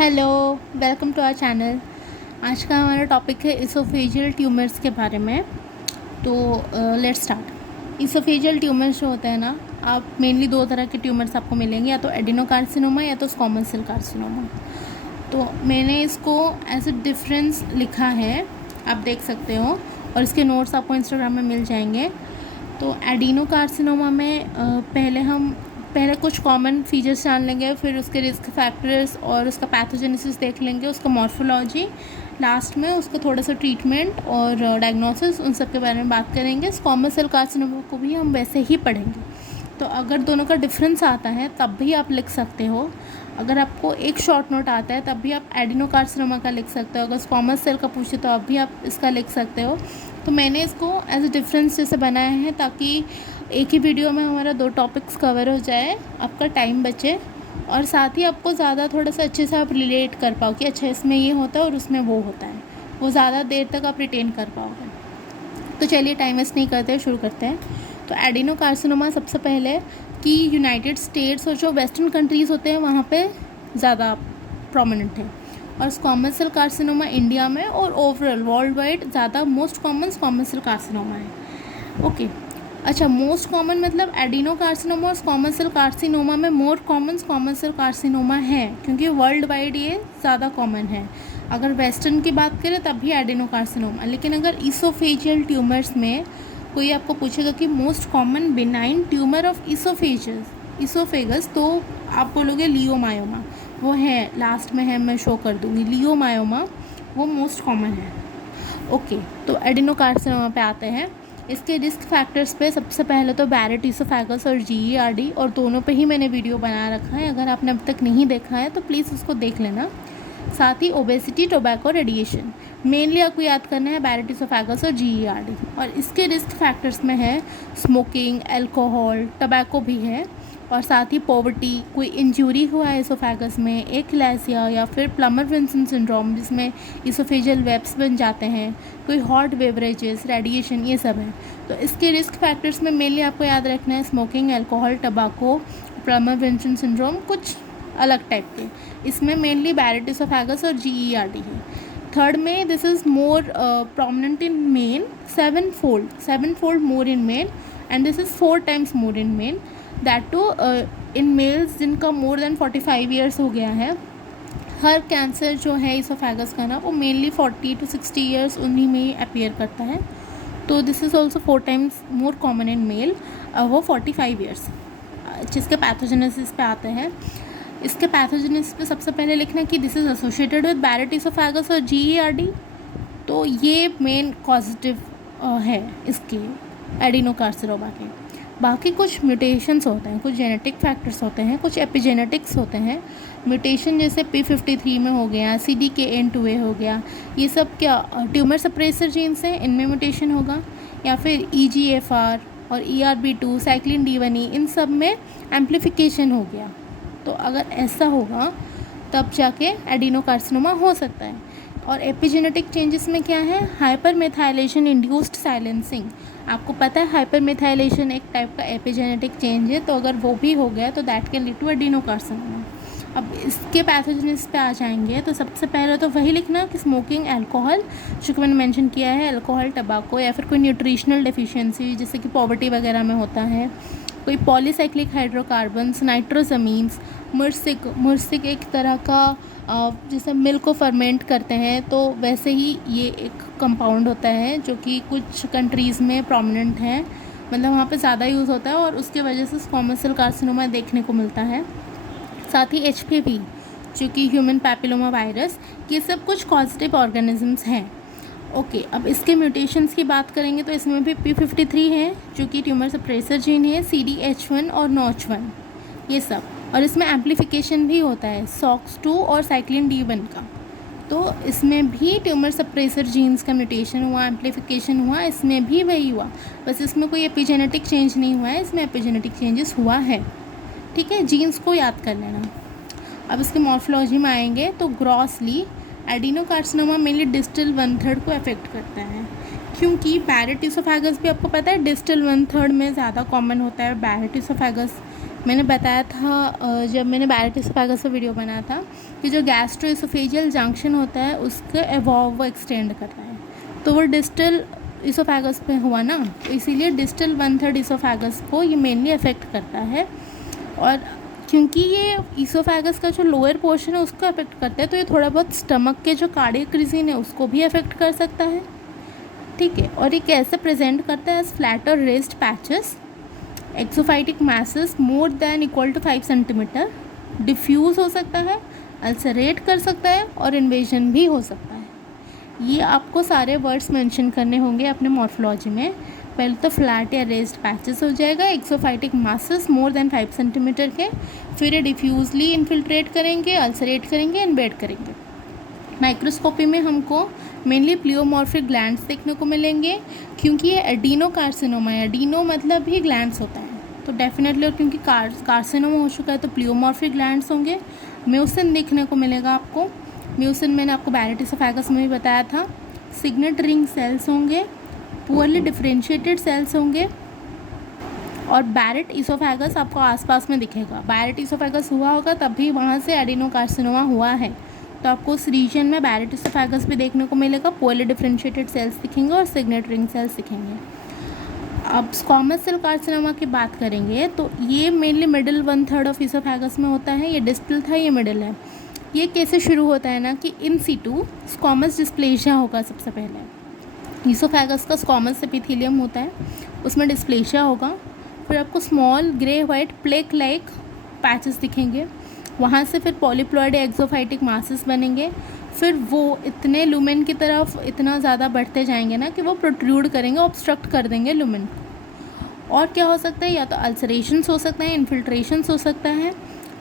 Hello, welcome to our channel. आज का हमारा टॉपिक है इसोफेजियल ट्यूमर्स के बारे में। तो लेट्स स्टार्ट। इसोफेजियल ट्यूमर्स जो होते हैं ना, आप मेनली दो तरह के ट्यूमर्स आपको मिलेंगे, या तो एडिनोकार्सिनोमा या तो स्क्वामस सेल कार्सिनोमा। तो मैंने इसको एज ए डिफरेंस लिखा है, आप देख सकते हो, और इसके नोट्स आपको इंस्टाग्राम में मिल जाएंगे। तो एडिनोकार्सिनोमा में पहले कुछ कॉमन फीचर्स जान लेंगे, फिर उसके रिस्क फैक्टर्स और उसका पैथोजेनेसिस देख लेंगे, उसका मॉर्फोलॉजी, लास्ट में उसका थोड़ा सा ट्रीटमेंट और डायग्नोसिस, उन सब के बारे में बात करेंगे। स्क्वामस सेल कार्सिनोमा को भी हम वैसे ही पढ़ेंगे। तो अगर दोनों का डिफरेंस आता है तब भी आप लिख सकते हो। अगर आपको एक शॉर्ट नोट आता है तब भी आप एडिनोकार्सिनोमा का लिख सकते हो। अगर स्क्वामस सेल का पूछे तो अब भी आप इसका लिख सकते हो। तो मैंने इसको एज ए डिफरेंस जैसे बनाया है ताकि एक ही वीडियो में हमारा दो टॉपिक्स कवर हो जाए, आपका टाइम बचे, और साथ ही आपको ज़्यादा थोड़ा सा अच्छे से आप रिलेट कर पाओ कि अच्छा इसमें ये होता है और उसमें वो होता है, वो ज़्यादा देर तक आप रिटेन कर पाओगे। तो चलिए टाइम वेस्ट नहीं करते, शुरू करते हैं। तो एडिनोकार्सिनोमा सबसे पहले कि यूनाइटेड स्टेट्स और जो वेस्टर्न कंट्रीज़ होते हैं वहाँ पे ज़्यादा प्रोमिनेंट है, और स्क्वामस सेल कार्सिनोमा इंडिया में और ओवरऑल वर्ल्ड वाइड ज़्यादा most common squamous cell carcinoma है। ओके, अच्छा, मोस्ट कॉमन मतलब एडिनोकार्सिनोमा और स्क्वामस सेल कार्सिनोमा में more common squamous cell carcinoma है, क्योंकि वर्ल्ड वाइड ये ज़्यादा कॉमन है। अगर वेस्टर्न की बात करें तब भी एडिनोकार्सिनोमा, लेकिन अगर इसोफेजियल ट्यूमर्स में कोई आपको पूछेगा कि most common benign tumour of oesophagus, तो आप बोलोगे लियोमायोमा। वो है, लास्ट में है, मैं शो कर दूँगी। लियोमायोमा वो मोस्ट कॉमन है। ओके, तो एडिनोकार्सिनोमा पे आते हैं। इसके रिस्क फैक्टर्स पे सबसे पहले तो बैरेट इसोफेगस और GERD, और दोनों पे ही मैंने वीडियो बना रखा है। अगर आपने अब तक नहीं देखा है तो प्लीज़ उसको देख लेना। साथ ही ओबेसिटी, टोबैको, रेडिएशन, मेनली आपको याद करना है बैरेट इसोफेगस और GERD। और इसके रिस्क फैक्टर्स में है स्मोकिंग, अल्कोहल, टोबैको भी है, और साथ ही पॉवर्टी, कोई इंजरी हुआ है इसोफेगस में, एक्लेसिया या फिर प्लमर विंसन सिंड्रोम जिसमें इसोफेजियल वेब्स बन जाते हैं, कोई हॉट बेवरेजेस, रेडिएशन, ये सब है। तो इसके रिस्क फैक्टर्स में मेनली आपको याद रखना है smoking, alcohol, tobacco, Plummer Vinson syndrome, कुछ अलग टाइप के। इसमें मेनली बैरेट इसोफेगस और GERD है। थर्ड में this is more prominent in men, seven fold more in men, and this is 4 times more in men, that too in males जिनका more then 45 years हो गया है। हर cancer जो है oesophagus का ना, वो मेनली 40 to 60 ईयर्स उन्हीं में ही अपीयर करता है। तो this is also 4 times more common in male, वो 45 ईयर्स। जिसके पैथोजेनेसिस पे आते हैं, इसके पैथोजेनेसिस पे सबसे पहले लिखना कि this is associated with Barrett oesophagus और GERD। तो ये मेन कॉजेटिव है इसके एडिनोकार्सिनोमा के। बाकी कुछ म्यूटेशंस होते हैं, कुछ जेनेटिक फैक्टर्स होते हैं, कुछ एपिजेनेटिक्स होते हैं। म्यूटेशन जैसे P53 में हो गया, CDKN2A हो गया, ये सब क्या ट्यूमर सप्रेसर जीन्स हैं, इनमें म्यूटेशन होगा, या फिर EGFR और ERB2, साइक्लिन D1E, इन सब में एम्प्लीफिकेशन हो गया। तो अगर ऐसा होगा तब जाके एडिनोकार्सिनोमा हो सकता है। और एपिजेनेटिक चेंजेस में क्या है, हाइपर मेथाइलेशन इंड्यूस्ड साइलेंसिंग। आपको पता है हाइपर मेथाइलेशन एक टाइप का एपिजेनेटिक चेंज है, तो अगर वो भी हो गया तो that can lead to adenocarcinoma. अब इसके पैथोजेनेसिस पे आ जाएंगे, तो सबसे पहले तो वही लिखना कि स्मोकिंग, अल्कोहल, जो कि मैंने मेंशन किया है, अल्कोहल, टबाको, या फिर कोई न्यूट्रिशनल डेफिशिएंसी जैसे कि पॉवर्टी वगैरह में होता है, कोई पॉलीसाइक्लिक हाइड्रोकार्बन्स, नाइट्रोजमीन्स, मुर्सिक एक तरह का जैसे मिल्क को फर्मेंट करते हैं, तो वैसे ही ये एक कंपाउंड होता है जो कि कुछ कंट्रीज़ में प्रोमिनेंट है, मतलब वहाँ पे ज़्यादा यूज़ होता है, और उसके वजह से स्क्वामस सेल कार्सिनोमा देखने को मिलता है। साथ ही HPV, जो कि ह्यूमन पैपिलोमा वायरस, ये सब कुछ पॉजिटिव ऑर्गेनिजम्स हैं। ओके, अब इसके म्यूटेशंस की बात करेंगे तो इसमें भी P53 है जो कि ट्यूमर सप्रेसर जीन है, CDH1 और NOTCH1, ये सब। और इसमें एम्प्लीफिकेशन भी होता है SOX2 और साइक्लिन D1 का। तो इसमें भी ट्यूमर सप्रेसर जीन्स का म्यूटेशन हुआ, एम्प्लीफिकेशन हुआ, इसमें भी वही हुआ, बस इसमें कोई एपिजेनेटिक चेंज नहीं हुआ है, इसमें एपिजेनेटिक चेंजेस हुआ है। ठीक है, जीन्स को याद कर लेना। अब इसके मॉर्फोलॉजी में आएंगे तो ग्रॉसली एडिनोकार्सिनोमा मेनली डिस्टल 1/3 को अफेक्ट करता है, क्योंकि बैरेट इसोफेगस भी आपको पता है डिस्टल 1/3 में ज़्यादा कॉमन होता है। बैरेट इसोफेगस मैंने बताया था जब मैंने बैरेट इसोफेगस पर वीडियो बनाया था कि जो गैस्ट्रोइसोफेजियल जंक्शन होता है उसके एवॉव वो एक्सटेंड कर रहा है, तो वो डिस्टल इसोफेगस पे हुआ ना, तो इसीलिए डिस्टल 1/3 इसोफेगस को ये मेनली अफेक्ट करता है। और क्योंकि ये इसोफेगस का जो लोअर पोर्शन है उसको अफेक्ट करता है, तो ये थोड़ा बहुत स्टमक के जो कार्डियक रीजन है उसको भी अफेक्ट कर सकता है, ठीक है। और ये कैसे प्रेजेंट करता है? एज फ्लैट और raised patches, exophytic masses more than equal to 5 centimetre, diffuse हो सकता है, अल्सरेट कर सकता है और इन्वेजन भी हो सकता है। ये आपको सारे वर्ड्स मेंशन करने होंगे अपने मॉर्फोलॉजी में। पहले तो फ्लैट या रेस्ड पैचेस हो जाएगा, exophytic masses more than 5 centimetre के, फिर ये डिफ्यूजली इन्फिल्ट्रेट करेंगे, अल्सरेट करेंगे, इन्वेड करेंगे। माइक्रोस्कोपी में हमको मेनली प्लियोमॉर्फिक ग्लैंड्स देखने को मिलेंगे, क्योंकि ये एडिनो कार्सिनोमा है, एडिनो मतलब भी ग्लैंड्स होता है, तो डेफिनेटली, और क्योंकि कार्सिनोमा हो चुका है तो प्लियोमॉर्फिक ग्लैंड्स होंगे। म्यूसिन देखने को मिलेगा आपको, म्यूसिन मैंने आपको बैरेट इसोफेगस में भी बताया था। सिग्नेट रिंग सेल्स होंगे, पुअरली डिफरेंशिएटेड सेल्स होंगे, और बैरेट इसोफेगस आपको आसपास में दिखेगा। बैरेट इसोफेगस हुआ होगा तभी वहाँ से एडिनो कार्सिनोमा हुआ है, तो आपको उस रीजन में बैरेट इसोफेगस भी देखने को मिलेगा, पुअरली डिफरेंशिएटेड सेल्स दिखेंगे और सिग्नेट रिंग सेल्स दिखेंगे। अब स्क्वामस सेल कार्सिनोमा की बात करेंगे तो ये मेनली मिडिल 1/3 ऑफ इसोफेगस में होता है। ये डिस्टल था, ये मिडिल है। ये कैसे शुरू होता है ना कि इन सीटू स्क्वामस डिस्प्लेशिया होगा सबसे पहले। इसोफेगस का स्क्वामस एपिथेलियम होता है, उसमें डिस्प्लेशिया होगा, फिर आपको small grey white plaque like patches दिखेंगे, वहाँ से फिर पॉलीप्लॉइड एक्सोफाइटिक मासेस बनेंगे, फिर वो इतने लुमेन की तरफ इतना ज़्यादा बढ़ते जाएंगे ना कि वो प्रोट्रूड करेंगे, ऑब्स्ट्रक्ट कर देंगे लुमेन। और क्या हो सकता है? या तो अल्सरेशंस हो सकते हैं, इन्फिल्ट्रेशंस हो सकता है।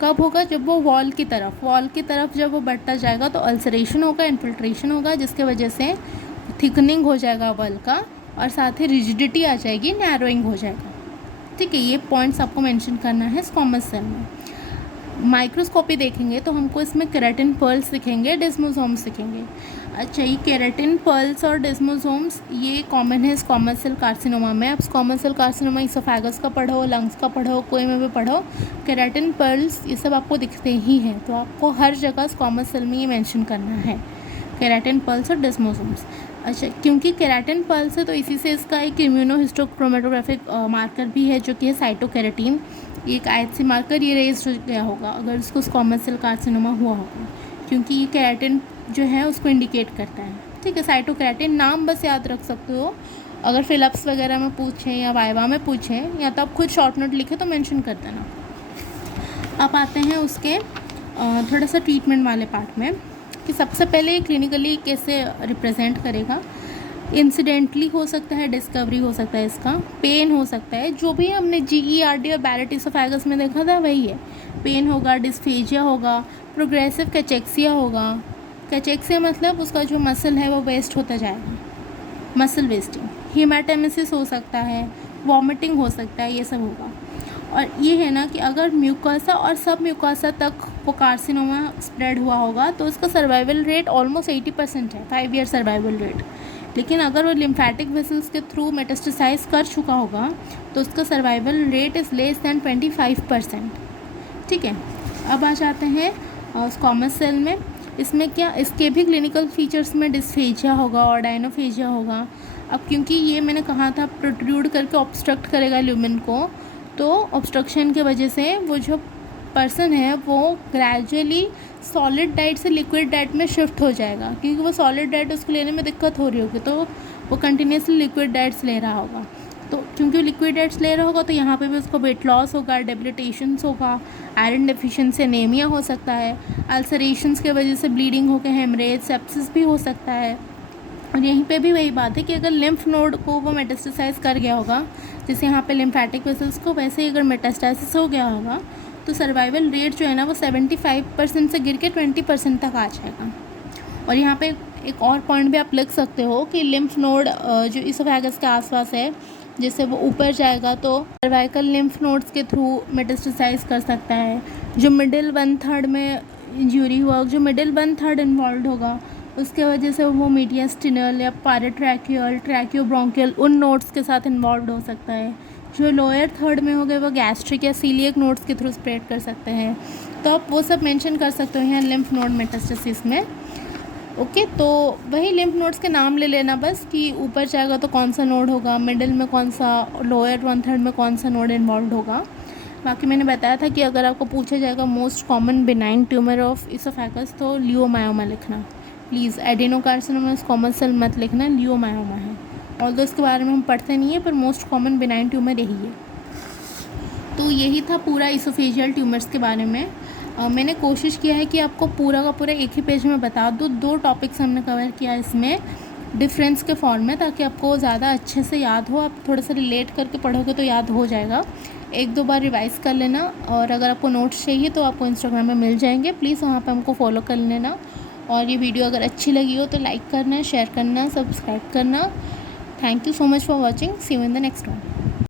कब होगा? जब वो वॉल की तरफ जब वो बढ़ता जाएगा तो अल्सरेशन होगा, इन्फिल्ट्रेशन होगा, जिसके वजह से थिकनिंग हो जाएगा वॉल का, और साथ ही रिजिडिटी आ जाएगी, नैरोइंग हो जाएगा, ठीक है। ये पॉइंट्स आपको मेंशन करना है स्क्वामस सेल में। माइक्रोस्कोपी देखेंगे तो हमको इसमें केराटिन पर्ल्स दिखेंगे, डेस्मोसोम्स दिखेंगे। अच्छा, ये केराटिन पर्ल्स और डेस्मोसोम्स ये कॉमन है स्क्वामस सेल कार्सिनोमा में। आप स्क्वामस सेल कार्सिनोमा इसोफेगस का पढ़ो, लंग्स का पढ़ो, कोई में भी पढ़ो, केराटिन पर्ल्स ये सब आपको दिखते ही हैं, तो आपको हर जगह स्क्वामस सेल में ये मेंशन करना है, केराटिन पर्ल्स और डेस्मोसोम्स। अच्छा, क्योंकि केराटिन पर्ल्स है तो इसी से इसका एक इम्यूनोहिस्टोक्रोमेटोग्राफिक मार्कर भी है जो कि है साइटोकेराटिन। एक IHC मार्कर ये रेज हो गया होगा अगर उसको स्क्वामस सेल कार्सिनोमा हुआ होगा, क्योंकि ये केराटिन जो है उसको इंडिकेट करता है, ठीक है। साइटोकेराटिन नाम बस याद रख सकते हो, अगर फिलअप्स वगैरह में पूछें या वाइवा में पूछें या तो आप खुद शॉर्ट नोट लिखे तो मेंशन कर देना। अब आते हैं उसके थोड़ा सा ट्रीटमेंट वाले पार्ट में कि सबसे पहले क्लिनिकली कैसे रिप्रेजेंट करेगा। इंसिडेंटली हो सकता है, डिस्कवरी हो सकता है, इसका पेन हो सकता है, जो भी हमने GERD और बैरेट इसोफेगस में देखा था वही है। पेन होगा, डिस्फेजिया होगा, प्रोग्रेसिव कैचेक्सिया होगा। कैचेक्सिया मतलब उसका जो मसल है वो वेस्ट होता जाएगा, मसल वेस्टिंग। हीमाटेमेसिस हो सकता है, वॉमिटिंग हो सकता है, ये सब होगा। और ये है ना कि अगर म्यूकोसा और सब म्यूकोसा तक वो कार्सिनोमा स्प्रेड हुआ होगा तो उसका सर्वाइवल रेट ऑलमोस्ट 80% है, 5 ईयर सर्वाइवल रेट। लेकिन अगर वो लिम्फेटिक वेसल्स के थ्रू मेटास्टेसाइज कर चुका होगा तो उसका survival rate is less than 25%, ठीक है। अब आ जाते हैं स्क्वामस सेल में। इसमें क्या, इसके भी क्लिनिकल फीचर्स में डिस्फेजिया होगा और डायनोफेजिया होगा। अब क्योंकि ये मैंने कहा था प्रोट्रूड करके ऑब्स्ट्रक्ट करेगा ल्यूमेन को, तो ऑब्स्ट्रक्शन की वजह से वो जो पर्सन है वो ग्रेजुअली सॉलिड डाइट से लिक्विड डाइट में शिफ्ट हो जाएगा, क्योंकि वो सॉलिड डाइट उसको लेने में दिक्कत हो रही होगी, तो वो कंटिन्यूसली लिक्विड डाइट्स ले रहा होगा। तो क्योंकि लिक्विड डाइट्स ले रहा होगा तो यहाँ पे भी उसको वेट लॉस होगा, डेबिलिटेशंस होगा, आयरन डेफिशिएंसी एनीमिया हो सकता है, अल्सरेशंस के वजह से ब्लीडिंग होकर हेमरेज, सेप्सिस भी हो सकता है। और यहीं पे भी वही बात है कि अगर लिम्फ नोड को वो मेटास्टेसाइज कर गया होगा, जैसे यहाँ पे लिम्फेटिक वेसल्स को, वैसे ही अगर मेटास्टेसिस हो गया होगा तो सर्वाइवल रेट जो है ना वो 75% से गिर के 20% तक आ जाएगा। और यहाँ पे एक और पॉइंट भी आप लिख सकते हो कि लिम्फ नोड जो इसोफेगस के आसपास है, जैसे वो ऊपर जाएगा तो सर्वाइकल लिम्फ नोड्स के थ्रू मेटास्टेसाइज कर सकता है। जो मिडिल 1/3 में इंजरी हुआ, जो मिडिल 1/3 इन्वॉल्व होगा, उसके वजह से वो मीडियस्टिनल या पैराट्रैकियल, ट्रैकियोब्रोंकियल उन नोड्स के साथ इन्वॉल्व हो सकता है। जो लोअर थर्ड में हो गए वो गैस्ट्रिक या सीलिएक नोड्स के थ्रू स्प्रेड कर सकते हैं, तो आप वो सब मेंशन कर सकते हो यहाँ लिम्फ नोड मेटास्टेसिस में। ओके, तो वही लिम्फ नोड्स के नाम ले लेना बस कि ऊपर जाएगा तो कौन सा नोड होगा, मिडिल में कौन सा, लोअर 1/3 में कौन सा नोड इन्वॉल्व होगा। बाकी मैंने बताया था कि अगर आपको पूछा जाएगा most common benign tumour of oesophagus तो लियोमायोमा लिखना, प्लीज़ एडेनोकार्सिनोमा कॉमन सेल मत लिखना, लियोमायोमा है। ऑल्दो इसके बारे में हम पढ़ते नहीं है, पर मोस्ट कॉमन बिनाइन ट्यूमर यही है। तो यही था पूरा इसोफेजियल ट्यूमर्स के बारे में। मैंने कोशिश किया है कि आपको पूरा का पूरा एक ही पेज में बता दूँ। 2 टॉपिक्स हमने कवर किया इसमें डिफरेंस के फॉर्म में, ताकि आपको ज़्यादा अच्छे से याद हो। आप थोड़ा सा रिलेट करके पढ़ोगे तो याद हो जाएगा। 1-2 बार रिवाइज़ कर लेना, और अगर आपको नोट्स चाहिए तो आपको इंस्टाग्राम में मिल जाएंगे, प्लीज़ वहाँ पर हमको फॉलो कर लेना। और ये वीडियो अगर अच्छी लगी हो तो लाइक करना, शेयर करना, सब्सक्राइब करना। Thank you so much for watching, see you in the next one.